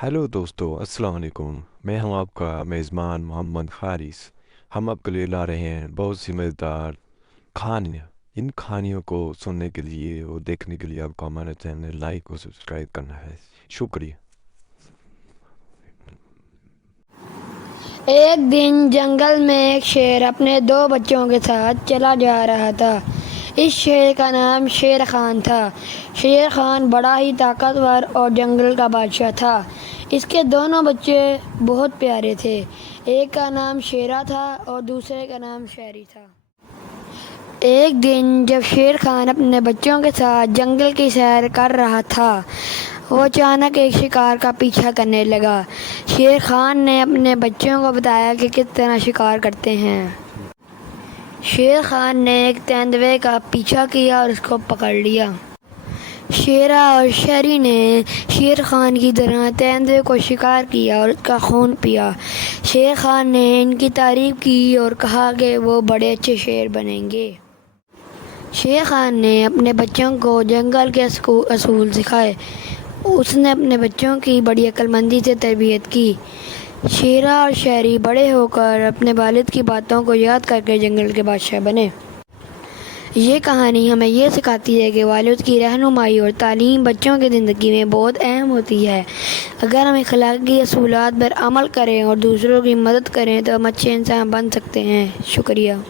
Hello दोस्तों, अस्सलाम वालेकुम। मैं हूं आपका मेज़बान मोहम्मद खारिस। हम आपके लिए ला रहे हैं बहुत सी मज़ेदार कहानियाँ। इन कहानियों को सुनने के लिए और देखने के लिए आपको हमारा चैनल लाइक और सब्सक्राइब करना है। शुक्रिया। एक दिन जंगल में एक शेर अपने दो बच्चों के साथ चला जा रहा था। इस शेर का नाम शेर खान था। शेर खान बड़ा ही ताकतवर और जंगल का बादशाह था। इसके दोनों बच्चे बहुत प्यारे थे। एक का नाम शेरा था और दूसरे का नाम शेरी था। एक दिन जब शेर खान अपने बच्चों के साथ जंगल की सैर कर रहा था, वो अचानक एक शिकार का पीछा करने लगा। शेर खान ने अपने बच्चों को बताया कि किस तरह शिकार करते हैं। शेर खान ने एक तेंदुए का पीछा किया और उसको पकड़ लिया। शेरा और शेरी ने शेर खान की तरह तेंदुए को शिकार किया और उसका खून पिया। शेर खान ने इनकी तारीफ की और कहा कि वो बड़े अच्छे शेर बनेंगे। शेर खान ने अपने बच्चों को जंगल के असूल सिखाए। उसने अपने बच्चों की बड़ी अक्लमंदी से तरबियत की। शेरा और शेरी बड़े होकर अपने वालिद की बातों को याद करके जंगल के बादशाह बने। ये कहानी हमें ये सिखाती है कि वालिद की रहनुमाई और तालीम बच्चों की ज़िंदगी में बहुत अहम होती है। अगर हम अखलाकी असूलात पर अमल करें और दूसरों की मदद करें तो हम अच्छे इंसान बन सकते हैं। शुक्रिया।